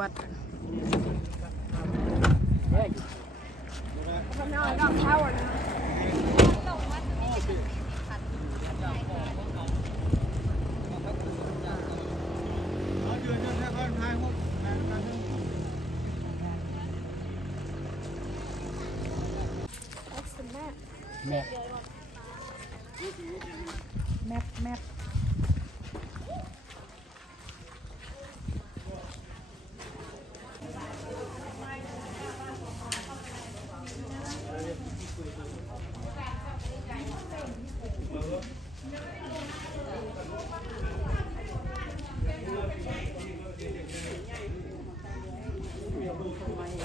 วัดแมป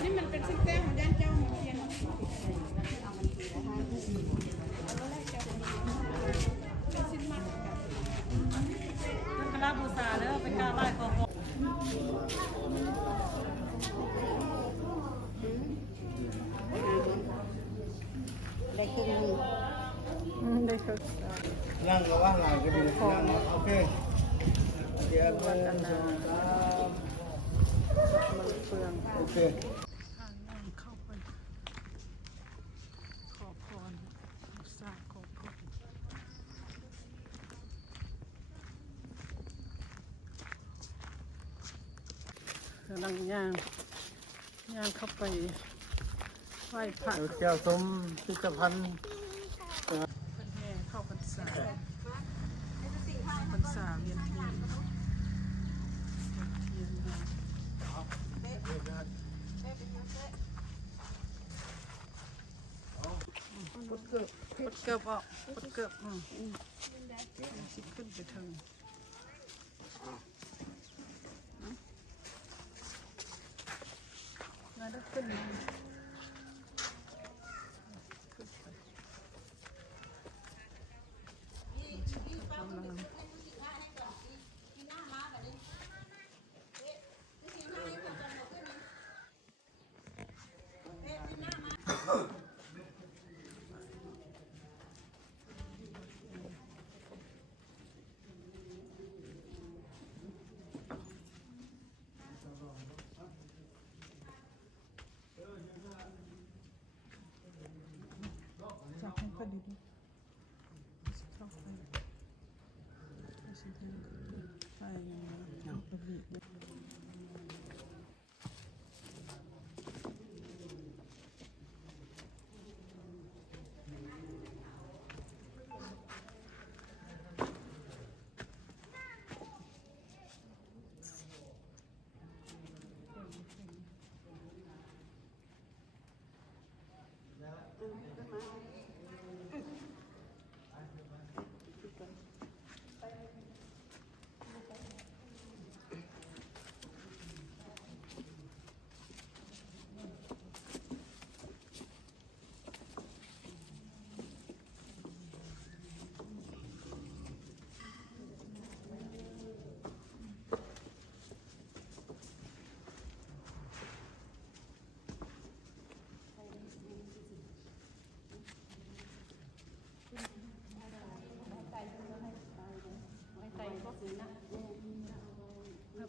นี่มันเป็นซิสเต็มของย่านเจ้าเทียนกระลาบูซาแล้วเป็นการไล่ของได้กินได้ครับ นั่งก็ว่าหลายก็ดีนั่งโอเคเดี๋ยวพัฒนา เฟือง โอเค ทางย่างเข้าไปขอพรสาขอพรกำลังย่างเข้าไปไหว้พระ เจ้าสมพิพิธภัณฑ์ เป็นแห่เข้าพรรษาพรรษาเวียนเทียนปดเกือบออกปดเกือบสิขึ้นไปถึงมาได้ขึ้นมาขึ้นไปจับให้พอดีเข้าไปไปไปบีบ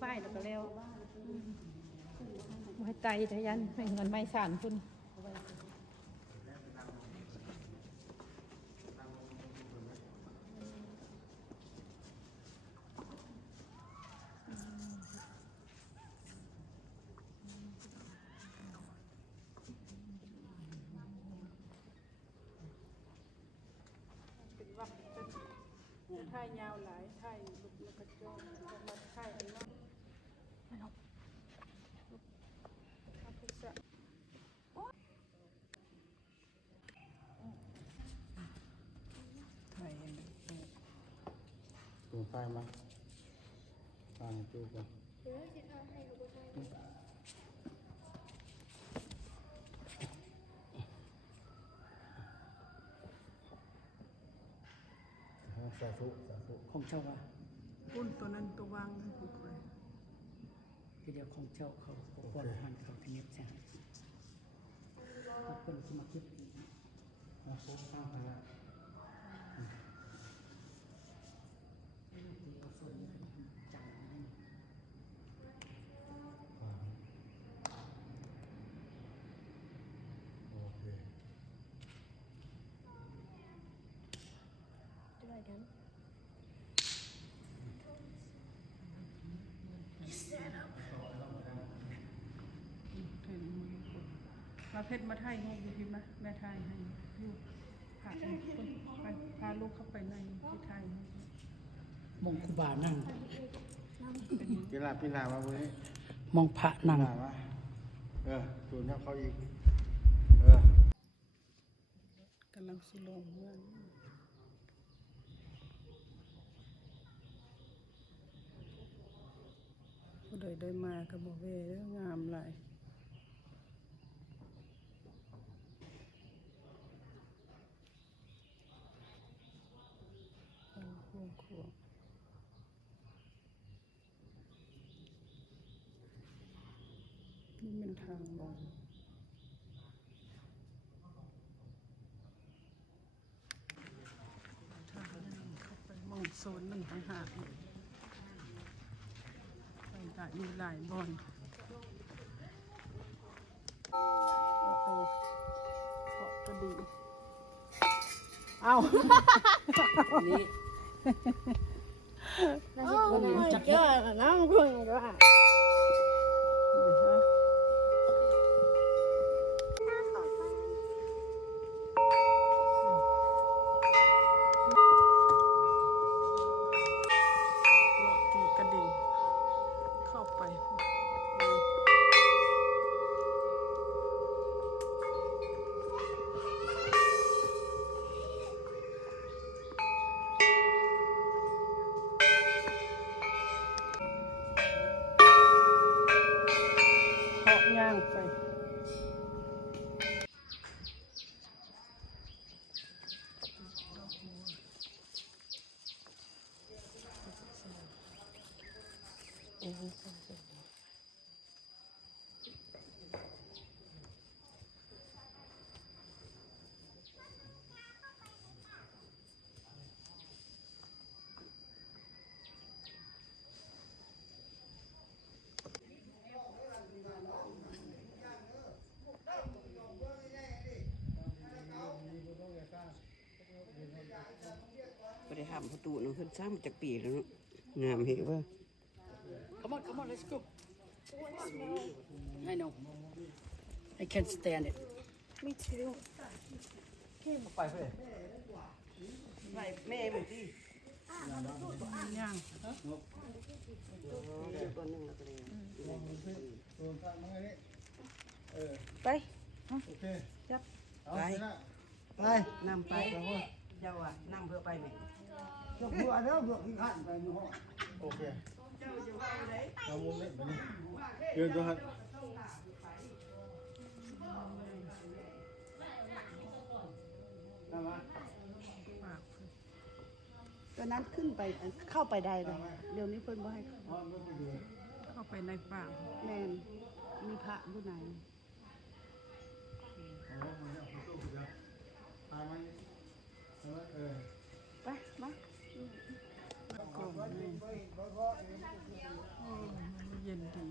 ไปแล้วก็แล้วไว้ใจทะยันให้เงินไม่สานคุณไทยยาวหลายไทยลุกแล้วก็โจ้มาไทยอันนั้นไทย ดูไฟมั้ยฟังดูก่อนสาธุของเจ้าว่า ปุ้นตัวนั้นตัววางผูกไว้ ทีเดียวของเจ้าเขาปวดหันเขาทีนี้ใช่เขาเป็นสมาชิกนะครบข้างไป กัน มาเพชรมาไทยให้ดูพี่มะแม่ไทยให้อยู่พาไปพาลูกเข้าไปในที่ไทย มองครูบานั่ง พี่ลามาบุ้ย มองพระนั่ง ลามาดูเนี่ยเขาอีกกำลังสิลงเมืองผู้ใดได้มากับบ่เวงามหลายนี่เป็นทางลงทางเข้าไปมองโซนหนึ่งทางหาดไปได้มีหลายบอนโอ้โหเกาะกระดิ่งเอา นี่ จักรยานน้ำพึ่งก็ว่า หลอกตีกระดิ่งเข้าไปเหาะย่างไปไปได้ทำประตูนึงขึ้นสร้างมาจากปีแล้วเนาะงามเหรอว่า Come on let's go I know I can't stand it Me too ไปเพื่อ ไปแม่มึงที่ ย่าง ตัวนึงแล้วก็เลย ไป โอเค จับ ไป นำไปเจ้าอ่ะนำเพื่อไปไหม ยกหัวเด้อเบือกที่ขันไปอยู่ห้องโอเคเราวงเล่นไปนี่เดินตัวหัดมา ตัวนั้นขึ้นไปเข้าไปได้เลยเดี๋ยวนี้เพิ่นบ่ให้เข้า เข้าไปในป่า แม่นมีพระผู้ไหน ไปมา ก็มันเย็นดี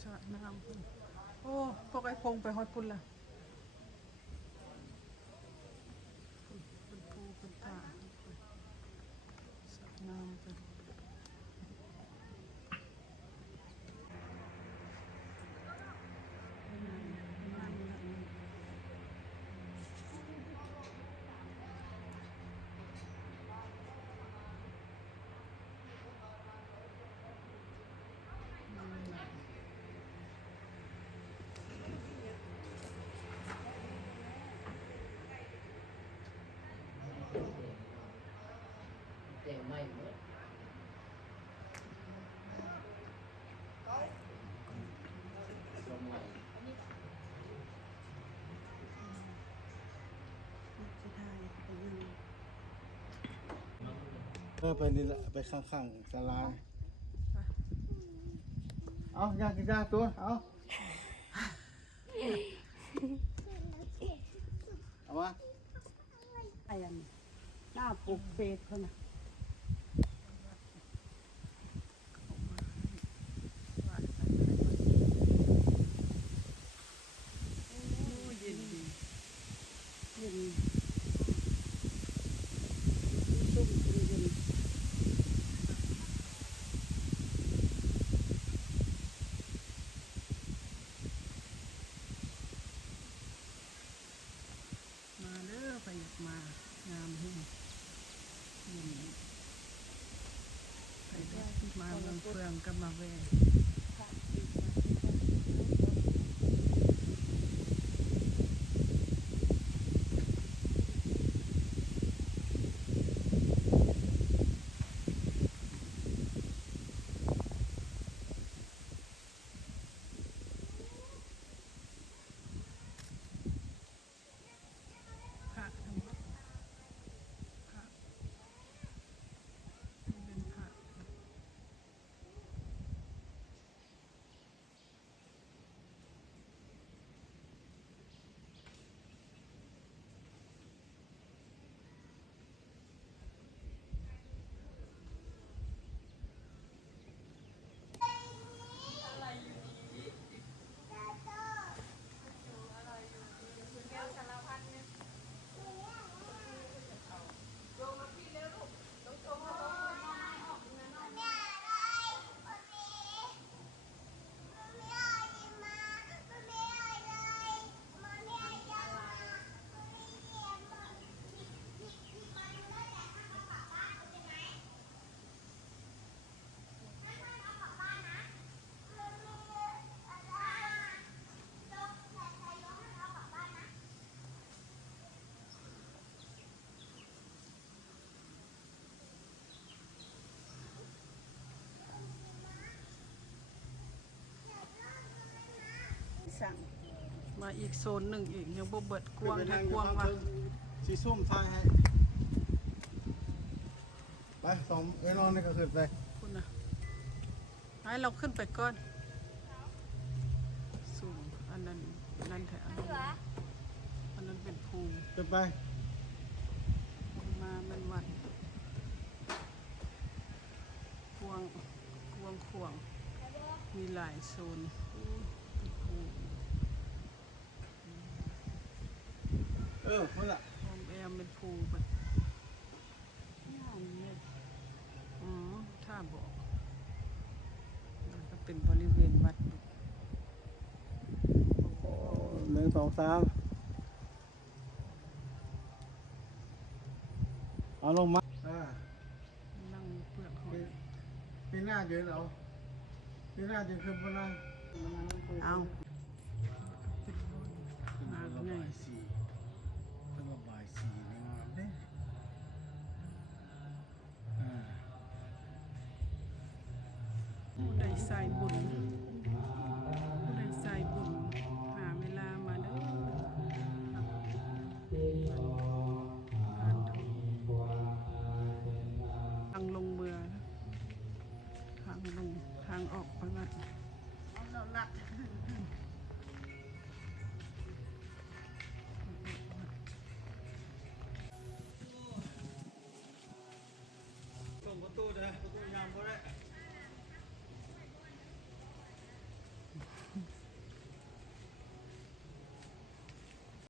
สระน้ำพุ่นโอ้พวกไอ้พงไปฮอดพุ่นล่ะเป็นภูเป็นตาสระน้ำเป็นไปนี่แหละไปข้างๆศาลาเอายากินยาตัวเอามา ไอ้ยันหน้าปลูกเฟสเขาน่ะ เ มางามขึ้นไปได้มาเมืองเฟืองก็มาแวะพระทั้งหมดพระเป็นพระ สั่ง มาอีกโซนหนึ่งอีกยังบ่เบิดกวางให้กวางว่ะ สีส้มทายให้ไปสองไว้นอนนี่ก็ขึ้นไป คุณนะให้เราขึ้นไปก่อนสูงอันนั้นแถวอันนั้นเป็นภู ขึ้นไป มามันวัดกวางขวางมีหลายโซนเป็นภู นั่นแหละ โฮมแอมเป็นภูแบบอ๋อถ้าบอกมันก็เป็นบริเวณวัด 1 2 3เอาลงมานั่งเปลือกหอย ปีหน้ายืนเอาปีหน้ายืนขึ้นบนนั้น เอามาไง สีระบายสีงามเด้ผู้ใดใส่บุญผู้ใดใส่บุญหาเวลามาเด้อครับ